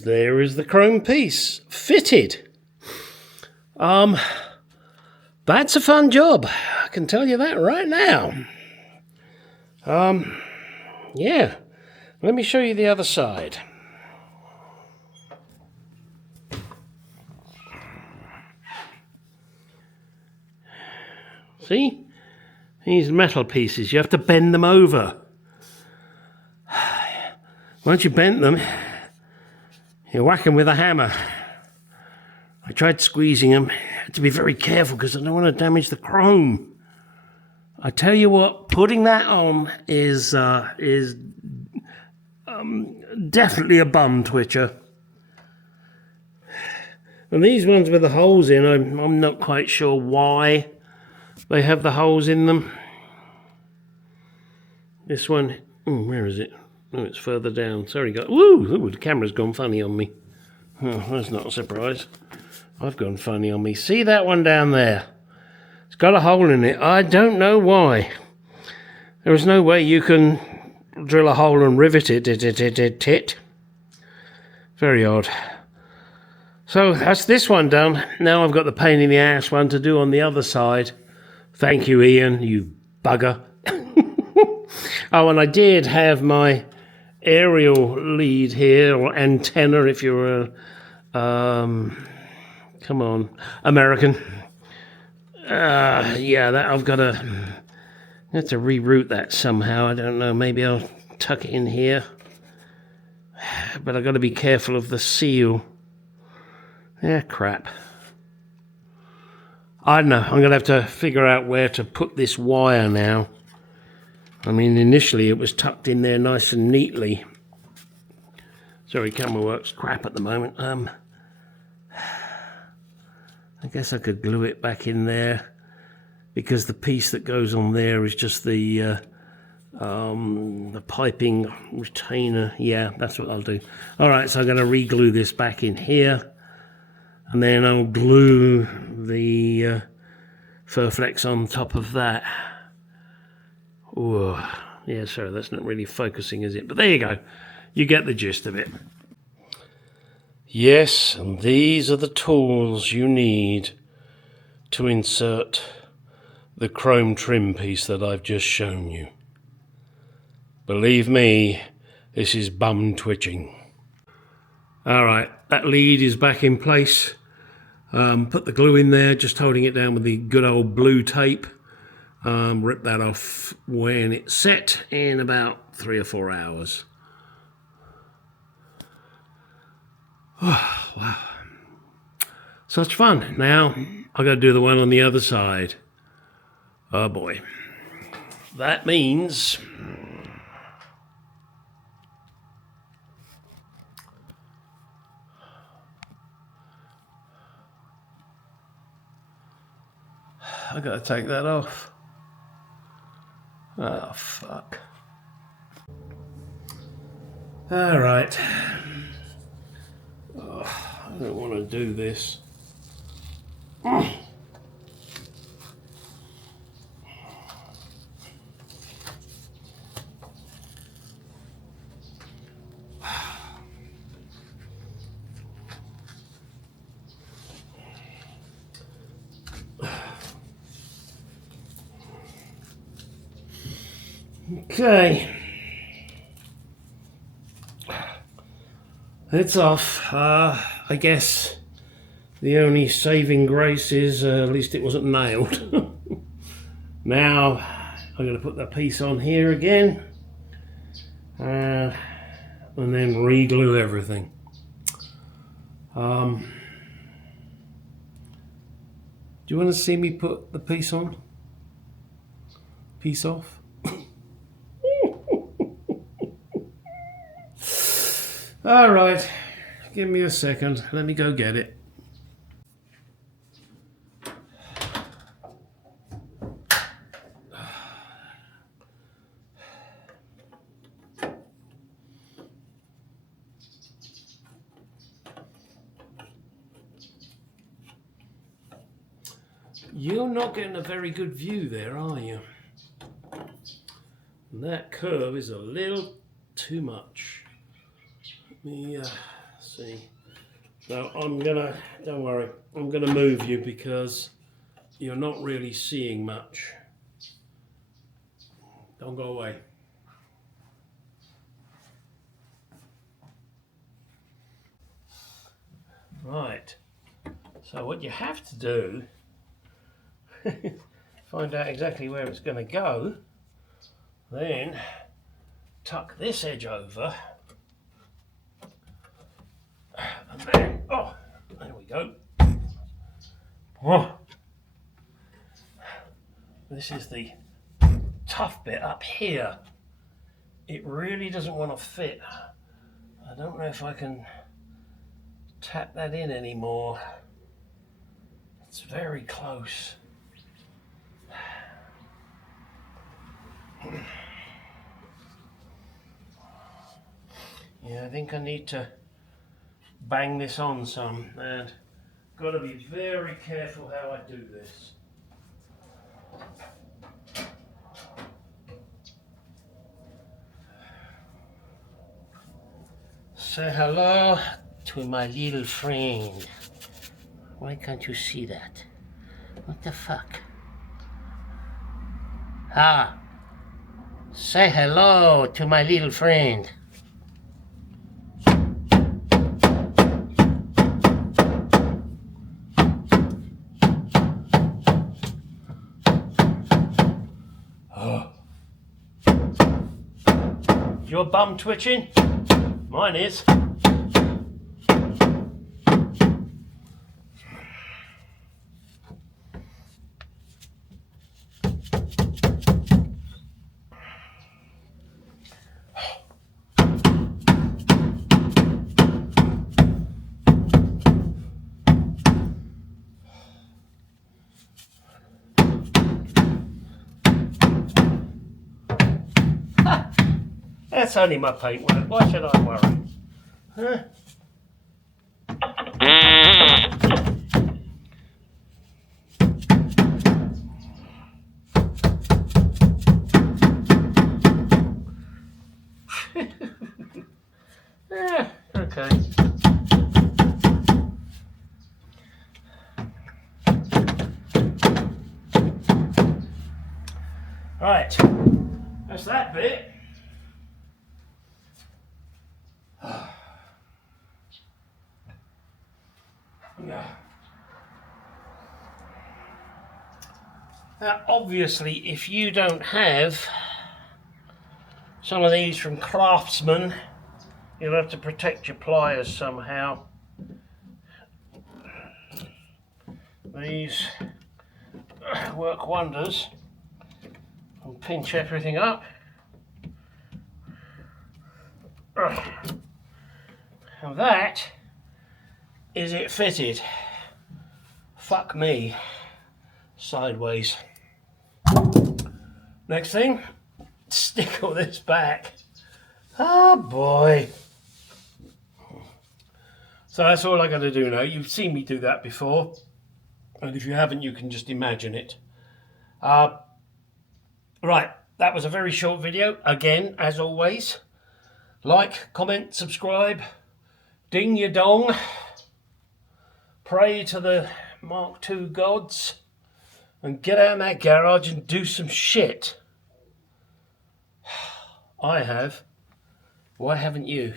is there is the chrome piece fitted. That's a fun job. I can tell you that right now. Yeah. Let me show you the other side. See? These metal pieces, you have to bend them over. Once you bent them, you whack them with a hammer. I tried squeezing them. I had to be very careful because I don't want to damage the chrome. I tell you what, putting that on is definitely a bum twitcher. And these ones with the holes in, I'm not quite sure why they have the holes in them. This one, where is it? Oh, it's further down. Sorry, guys. Ooh, the camera's gone funny on me. Oh, that's not a surprise. I've gone funny on me. See that one down there? It's got a hole in it. I don't know why. There is no way you can drill a hole and rivet it. Very odd. So that's this one done. Now I've got the pain in the ass one to do on the other side. Thank you, Ian, you bugger. Oh, and I did have my aerial lead here, or antenna if you're a come on, American. Yeah, that I've got to have to reroute that somehow. I don't know, maybe I'll tuck it in here, but I've got to be careful of the seal. Yeah, crap. I don't know, I'm gonna have to figure out where to put this wire now. I mean, initially it was tucked in there nice and neatly. Sorry, camera works crap at the moment. I guess I could glue it back in there because the piece that goes on there is just the piping retainer. Yeah, that's what I'll do. All right, so I'm going to re-glue this back in here, and then I'll glue the Furflex on top of that. Ooh, yeah, sorry, that's not really focusing, is it? But there you go. You get the gist of it. Yes, and these are the tools you need to insert the chrome trim piece that I've just shown you. Believe me, this is bum twitching. Alright, that lead is back in place. Put the glue in there, just holding it down with the good old blue tape. Rip that off when it's set in about 3 or 4 hours. Oh, wow. Such fun. Now, I've got to do the one on the other side. Oh boy. That means I've got to take that off. Oh, fuck. All right. Oh, I don't want to do this. Okay. It's off. I guess the only saving grace is at least it wasn't nailed. Now I'm going to put that piece on here again and then re-glue everything. Do you want to see me put the piece on? Piece off? All right, give me a second. Let me go get it. You're not getting a very good view there, are you? And that curve is a little too much. Let me see see. No, don't worry, I'm gonna move you because you're not really seeing much. Don't go away. Right, so what you have to do, find out exactly where it's going to go, then tuck this edge over, and then, oh, there we go. Whoa. This is the tough bit up here. It really doesn't want to fit. I don't know if I can tap that in anymore. It's very close. Yeah, I think I need to bang this on some, and got to be very careful how I do this. Say hello to my little friend. Why can't you see that? What the fuck? Ah, say hello to my little friend. Oh. Your bum twitching? Mine is. That's only my paintwork. Why should I worry? Huh? Yeah, okay. Right, that's that bit. Yeah. Now, obviously, if you don't have some of these from Craftsman, you'll have to protect your pliers somehow. These work wonders. I'll pinch everything up. And that is it fitted. Fuck me. Sideways. Next thing, stick all this back. Oh boy. So that's all I got to do now. You've seen me do that before, and if you haven't, you can just imagine it. Right, that was a very short video. Again, as always, like, comment, subscribe, ding your dong, pray to the Mark II gods, and get out in that garage and do some shit. I have. Why haven't you?